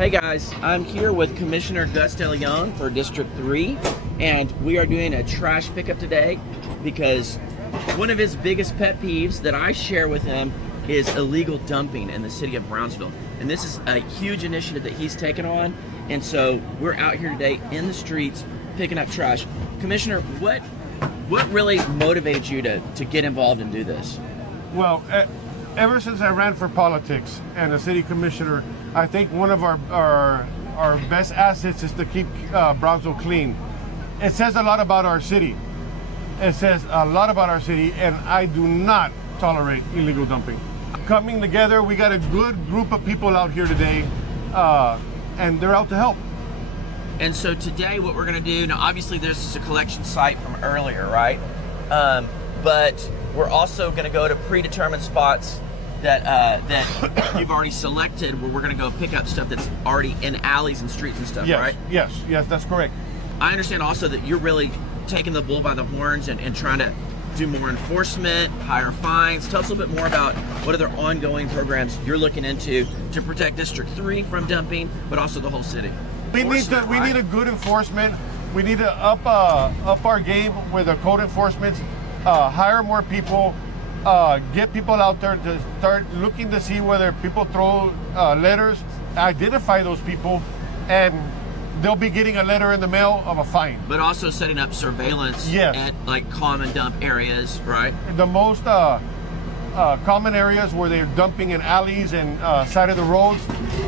Hey guys, I'm here with Commissioner Gus DeLeon for District 3, and we are doing a trash pickup today because one of his biggest pet peeves that I share with him is illegal dumping in the city of Brownsville. And this is a huge initiative that he's taken on, and so we're out here today in the streets picking up trash. Commissioner, what really motivated you to get involved and do this? Well, ever since I ran for politics and a city commissioner, I think one of our best assets is to keep Brownsville clean. It says a lot about our city. It says a lot about our city, and I do not tolerate illegal dumping. Coming together, we got a good group of people out here today, and they're out to help. And so today what we're gonna do, now obviously this is a collection site from earlier, right? But we're also gonna go to predetermined spots that you've already selected, where we're gonna go pick up stuff that's already in alleys and streets and stuff, Yes, right? yes, that's correct. I understand also that you're really taking the bull by the horns and trying to do more enforcement, higher fines. Tell us a little bit more about what other ongoing programs you're looking into to protect District 3 from dumping, but also the whole city. We need a good enforcement. We need to up our game with the code enforcement, hire more people, get people out there to start looking to see whether people throw letters, identify those people, and they'll be getting a letter in the mail of a fine. But also setting up surveillance at like common dump areas, right? The most common areas where they're dumping in alleys and side of the roads,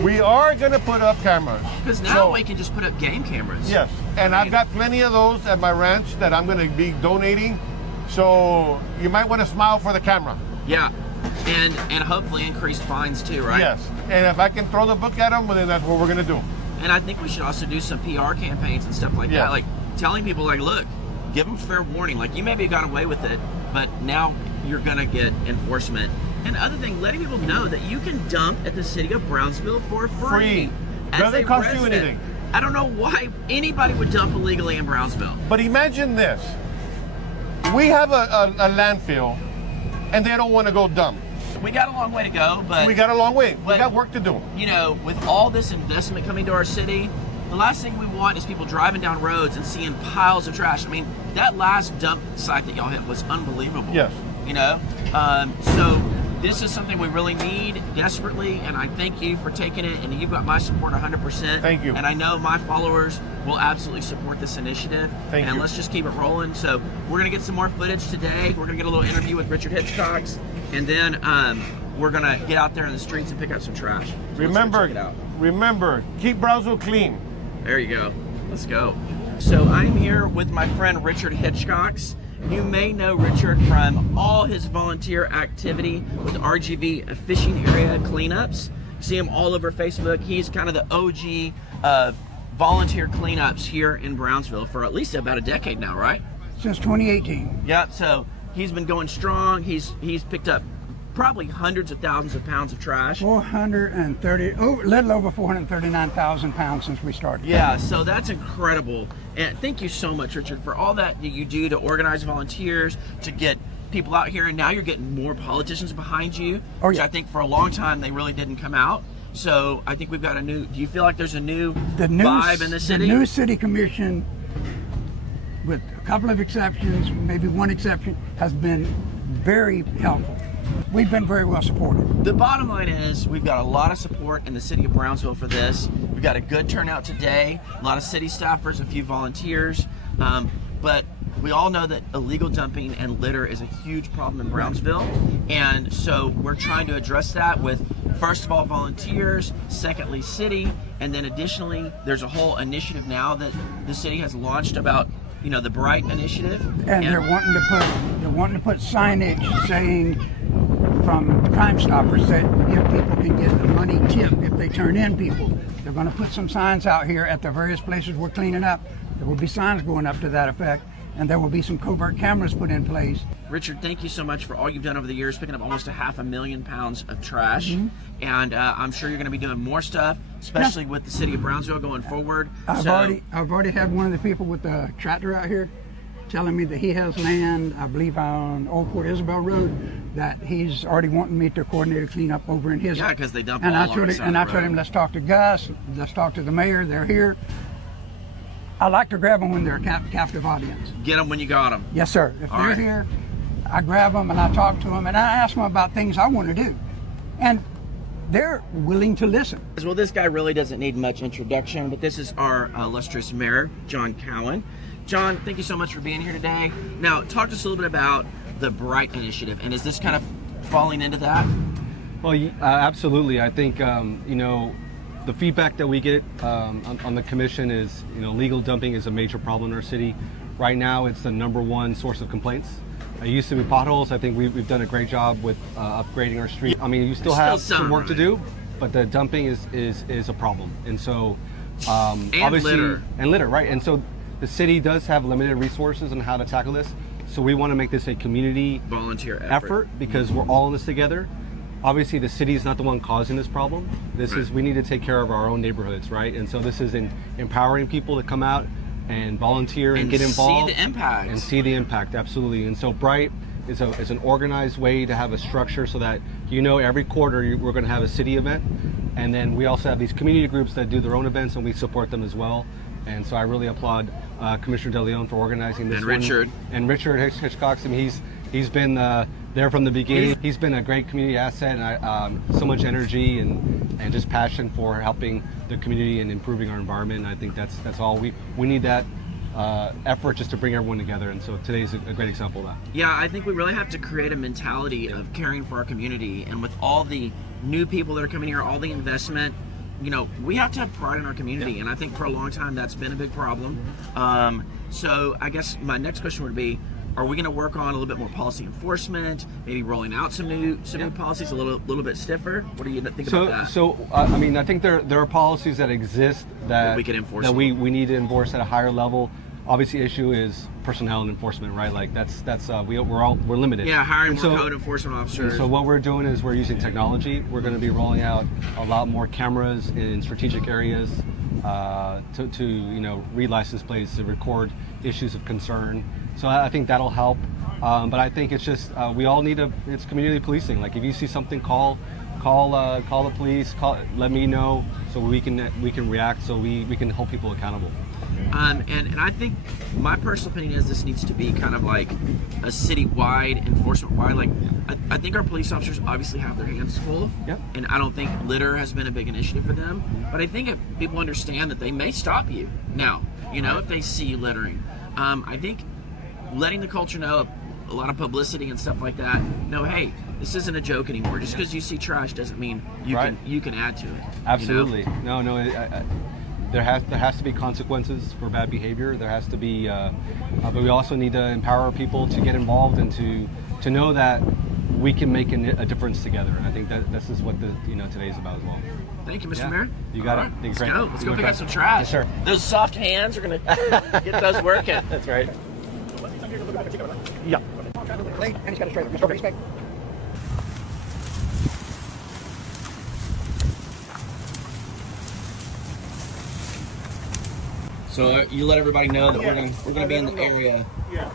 we are going to put up cameras. Because now we can just put up game cameras. Yes, and I've got plenty of those at my ranch that I'm going to be donating. So you might want to smile for the camera. Yeah, and hopefully increased fines too, right? Yes, and if I can throw the book at them, well, then that's what we're going to do. And I think we should also do some PR campaigns and stuff like that, like telling people, like, look, give them fair warning. Like, you maybe got away with it, but now you're gonna get enforcement. And the other thing, letting people know that you can dump at the city of Brownsville for free. Doesn't cost you anything. I don't know why anybody would dump illegally in Brownsville. But imagine this. We have a landfill, and they don't want to go dump. We got a long way to go, but... We got a long way. We got work to do. You know, with all this investment coming to our city, the last thing we want is people driving down roads and seeing piles of trash. I mean, that last dump site that y'all hit was unbelievable. Yes. You know? So this is something we really need desperately, and I thank you for taking it, and you've got my support 100%. Thank you. And I know my followers will absolutely support this initiative. Thank you. And let's just keep it rolling. So we're gonna get some more footage today. We're gonna get a little interview with Richard Hitchcocks, and then we're gonna get out there in the streets and pick up some trash. So remember, keep Brownsville clean. There you go. Let's go. So I'm here with my friend Richard Hitchcocks. You may know Richard from all his volunteer activity with RGV fishing area cleanups. You see him all over Facebook. He's kind of the OG of volunteer cleanups here in Brownsville for at least about a decade now, right? Since 2018. Yeah, so he's been going strong. He's picked up probably hundreds of thousands of pounds of trash. 430, a little over 439,000 pounds since we started. Yeah, so that's incredible. And thank you so much, Richard, for all that you do to organize volunteers, to get people out here, and now you're getting more politicians behind you, which I think for a long time they really didn't come out. So I think we've got a new, do you feel like there's a new vibe in the city? The new city commission, with a couple of exceptions, maybe one exception, has been very helpful. We've been very well supported. The bottom line is we've got a lot of support in the city of Brownsville for this. We've got a good turnout today, a lot of city staffers, a few volunteers, but we all know that illegal dumping and litter is a huge problem in Brownsville, and so we're trying to address that with, first of all, volunteers, secondly, city, and then additionally, there's a whole initiative now that the city has launched about, you know, the Bright Initiative. And they're wanting to put signage saying from Crime Stoppers that if people can get a money tip if they turn in people. They're going to put some signs out here at the various places we're cleaning up. There will be signs going up to that effect, and there will be some covert cameras put in place. Richard, thank you so much for all you've done over the years, picking up almost 500,000 pounds of trash. And I'm sure you're going to be doing more stuff, especially with the city of Brownsville going forward. I've already had one of the people with the tractor out here telling me that he has land, I believe on Old Port Isabel Road, that he's already wanting me to coordinate a cleanup over in his. Yeah, because they dump and all I told over the him, side and of I the told road. him, let's talk to Gus, let's talk to the mayor. They're here. I like to grab them when they're a captive audience. Get them when you got them. Yes, sir. If All they're right. here, I grab them and I talk to them and I ask them about things I want to do, and they're willing to listen. Well, this guy really doesn't need much introduction, but this is our illustrious mayor, John Cowan. John, thank you so much for being here today. Now, talk to us a little bit about the Bright Initiative, and is this kind of falling into that? Well, absolutely. I think, the feedback that we get on the commission is, legal dumping is a major problem in our city. Right now, it's the #1 source of complaints. It used to be potholes. I think we've done a great job with upgrading our street. I mean, you still have some work to do, but the dumping is a problem. And so, obviously, litter, right? And so the city does have limited resources on how to tackle this. So we want to make this a community volunteer effort because we're all in this together. Obviously, the city is not the one causing this problem. We need to take care of our own neighborhoods, right? And so this is empowering people to come out and volunteer and get involved. See the impact. And see the impact, absolutely. And so Bright is an organized way to have a structure so that, every quarter we're going to have a city event. And then we also have these community groups that do their own events and we support them as well. And so I really applaud Commissioner De Leon for organizing this. And Richard Hitchcox. I mean, he's been there from the beginning. He's been a great community asset, and so much energy and just passion for helping the community and improving our environment. And I think that's all we need, that effort just to bring everyone together. And so today's a great example of that. Yeah, I think we really have to create a mentality of caring for our community, and with all the new people that are coming here, all the investment, we have to have pride in our community, and I think for a long time that's been a big problem. So I guess my next question would be, are we going to work on a little bit more policy enforcement, maybe rolling out some new policies a little bit stiffer? What do you think about that? So I think there are policies that exist that we can enforce, that we need to enforce at a higher level. Obviously, issue is personnel and enforcement, right? Like we're limited. Yeah, hiring more code enforcement officers. So what we're doing is we're using technology. We're going to be rolling out a lot more cameras in strategic areas to read license plates, to record issues of concern. So I think that'll help. But I think it's just we all need it's community policing. Like if you see something, call the police. Let me know so we can react, so we can hold people accountable. And I think my personal opinion is this needs to be kind of like a citywide, enforcement-wide. Like I think our police officers obviously have their hands full, and I don't think litter has been a big initiative for them. But I think if people understand that they may stop you now, if they see you littering, I think letting the culture know, a lot of publicity and stuff like that. No, hey, this isn't a joke anymore. Just because you see trash doesn't mean you can add to it. Absolutely, no. There has to be consequences for bad behavior. There has to be, but we also need to empower people to get involved and to know that we can make a difference together. And I think that this is what today's about as well. Thank you, Mr. Mayor. You got it. Right. Let's go. Let's go pick up some trash. Yes, sir. Those soft hands are gonna get those working. That's right. Yeah. And he's got a straight. So you let everybody know that we're gonna be in the area. Yeah.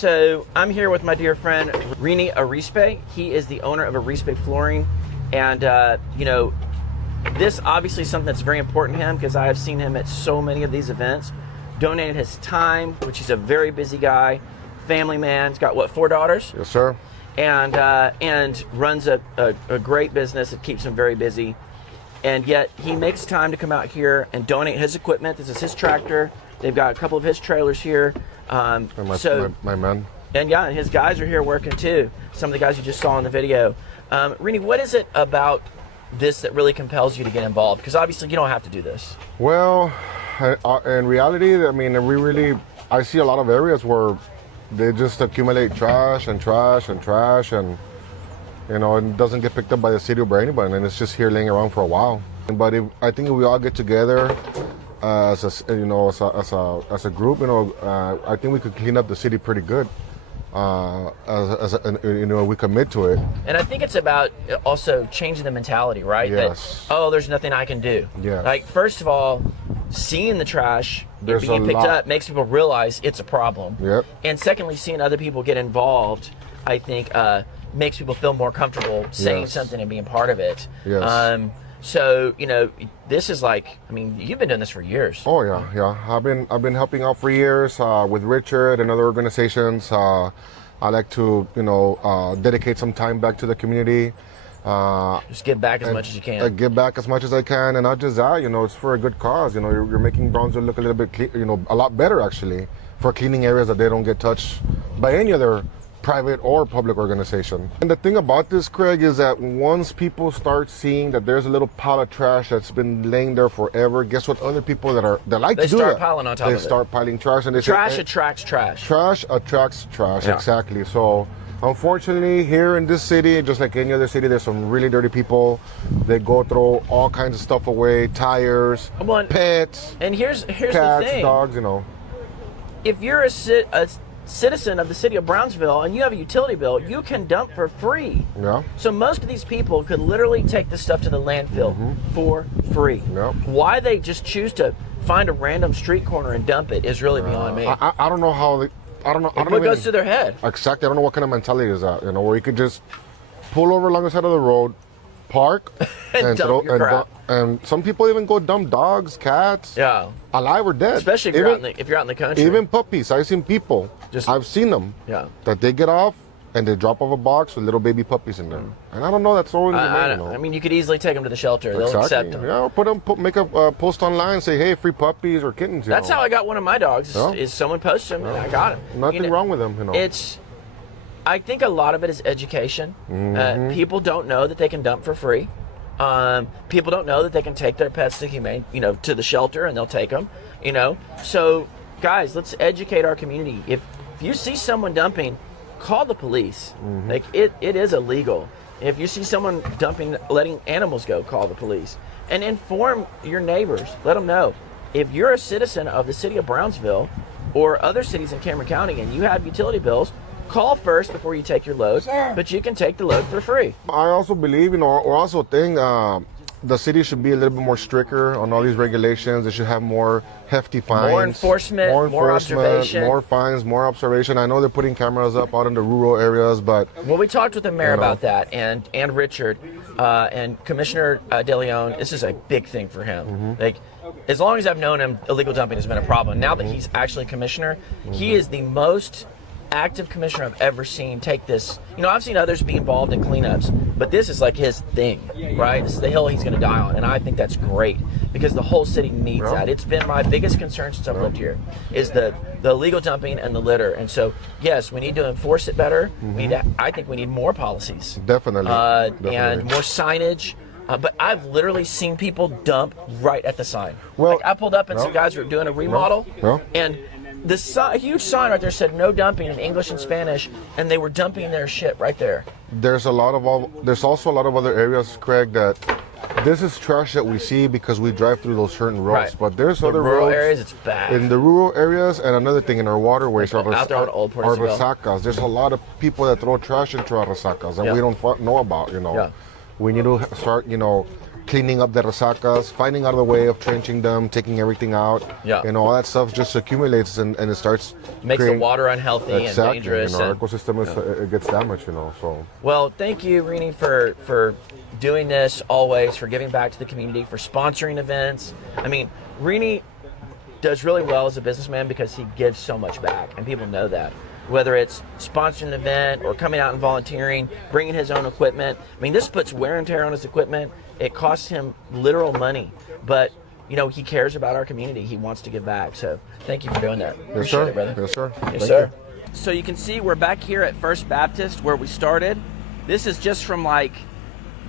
So I'm here with my dear friend Rini Arispe. He is the owner of Arispe Flooring, and this obviously is something that's very important to him because I have seen him at so many of these events. Donated his time, which he's a very busy guy, family man. He's got 4 daughters? Yes, sir. And runs a great business that keeps him very busy. And yet he makes time to come out here and donate his equipment. This is his tractor. They've got a couple of his trailers here. My men. And his guys are here working too. Some of the guys you just saw in the video. Rini, what is it about this that really compels you to get involved? Because obviously you don't have to do this. Well, In reality, I mean, I see a lot of areas where they just accumulate trash and trash and trash, and it doesn't get picked up by the city or by anybody, and it's just here laying around for a while. But I think if we all get together as a group, I think we could clean up the city pretty good. We commit to it. And I think it's about also changing the mentality, right? Yes. That, there's nothing I can do. Yes. Like, first of all, seeing the trash There's being a picked lot. up makes people realize it's a problem. Yep. And secondly, seeing other people get involved, I think, makes people feel more comfortable saying Yes. something and being part of it. Yes. So, this is like, I mean, you've been doing this for years. Oh yeah. I've been helping out for years with Richard and other organizations. I like to dedicate some time back to the community. Just give back as much as you can. Give back as much as I can, and not just that. It's for a good cause. You're making Brownsville look a little bit, a lot better actually, for cleaning areas that they don't get touched by any other private or public organization. And the thing about this, Craig, is that once people start seeing that there's a little pile of trash that's been laying there forever, guess what? Other people that like to do that, start piling on top of it. They start piling trash, and they Trash say, attracts trash. trash attracts trash. Yeah. Exactly. So unfortunately, here in this city, just like any other city, there's some really dirty people. They go throw all kinds of stuff away: tires, Well, pets, And here's cats, the thing. dogs. If you're a citizen of the city of Brownsville and you have a utility bill, you can dump for free. Yeah. So most of these people could literally take this stuff to the landfill for free. Yep. Why they just choose to find a random street corner and dump it is really beyond me. I don't know how. I don't know. I don't What even, goes through their head? Exactly. I don't know what kind of mentality is that. Where you could just pull over along the side of the road, park, And dump your crap. And some people even go dump dogs, cats, Yeah. alive or dead. Especially if you're out in the country. Even puppies. I've seen people. I've seen them. Yeah. That they get off and they drop off a box with little baby puppies in there. And I don't know. That's all. I mean, you could easily take them to the shelter. They'll accept them. Yeah. Or make a post online. Say, hey, free puppies or kittens. That's how I got one of my dogs. Yeah. Is someone posted him and I got him. Nothing wrong with them. I think a lot of it is education. People don't know that they can dump for free. People don't know that they can take their pets to the shelter and they'll take them. So guys, let's educate our community. If you see someone dumping, call the police. Like it is illegal. If you see someone dumping, letting animals go, call the police and inform your neighbors. Let them know. If you're a citizen of the city of Brownsville or other cities in Cameron County and you have utility bills, call first before you take your load, but you can take the load for free. I also believe, or also think the city should be a little bit more stricter on all these regulations. They should have more hefty fines. More enforcement, more observation. More fines, more observation. I know they're putting cameras up out in the rural areas, but... Well, we talked with the mayor about that, and Richard, and Commissioner De Leon. This is a big thing for him. Like, as long as I've known him, illegal dumping has been a problem. Now that he's actually commissioner, he is the most active commissioner I've ever seen take this. I've seen others be involved in cleanups, but this is like his thing, right? This is the hill he's going to die on, and I think that's great because the whole city needs that. It's been my biggest concern since I've lived here is the illegal dumping and the litter. And so, yes, we need to enforce it better. I think we need more policies. Definitely. And more signage. But I've literally seen people dump right at the sign. Well, like I pulled up and some guys were doing a remodel, and the huge sign right there said no dumping in English and Spanish, and they were dumping their shit right there. There's also a lot of other areas, Craig, that this is trash that we see because we drive through those certain roads. Right. But there's The other rural roads areas, it's bad. in the rural areas, and another thing in our waterways, Like out there on Old Port our Isabel. resacas. There's a lot of people that throw trash into our resacas that we don't know about. Yeah. We need to start, cleaning up the resacas, finding out a way of trenching them, taking everything out. Yeah. All that stuff just accumulates and it starts Makes the creating- water unhealthy and dangerous. Our and- ecosystem it gets damaged. So. Well, thank you, Rini, for doing this always, for giving back to the community, for sponsoring events. I mean, Rini does really well as a businessman because he gives so much back, and people know that. Whether it's sponsoring an event or coming out and volunteering, bringing his own equipment. I mean, this puts wear and tear on his equipment. It costs him literal money, but he cares about our community. He wants to give back. So thank you for doing that. Yes, Appreciate sir. it, brother. Yes, sir. Yes, Thank sir. you. So you can see we're back here at First Baptist where we started. This is just from like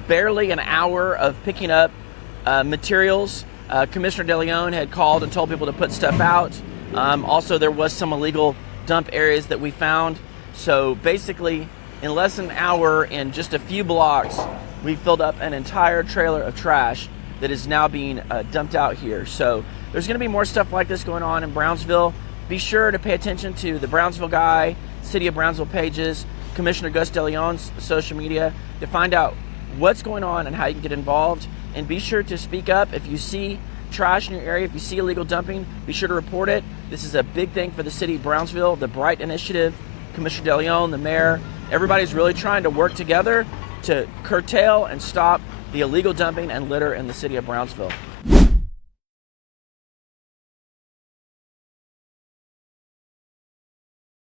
barely an hour of picking up materials. Commissioner De Leon had called and told people to put stuff out. Also, there was some illegal dump areas that we found. So basically, in less than an hour, in just a few blocks, we filled up an entire trailer of trash that is now being dumped out here. So there's going to be more stuff like this going on in Brownsville. Be sure to pay attention to the Brownsville Guy, City of Brownsville pages, Commissioner Gus De Leon's social media to find out what's going on and how you can get involved. And be sure to speak up if you see trash in your area, if you see illegal dumping, be sure to report it. This is a big thing for the city of Brownsville, the Bright Initiative, Commissioner De Leon, the mayor. Everybody's really trying to work together to curtail and stop the illegal dumping and litter in the city of Brownsville.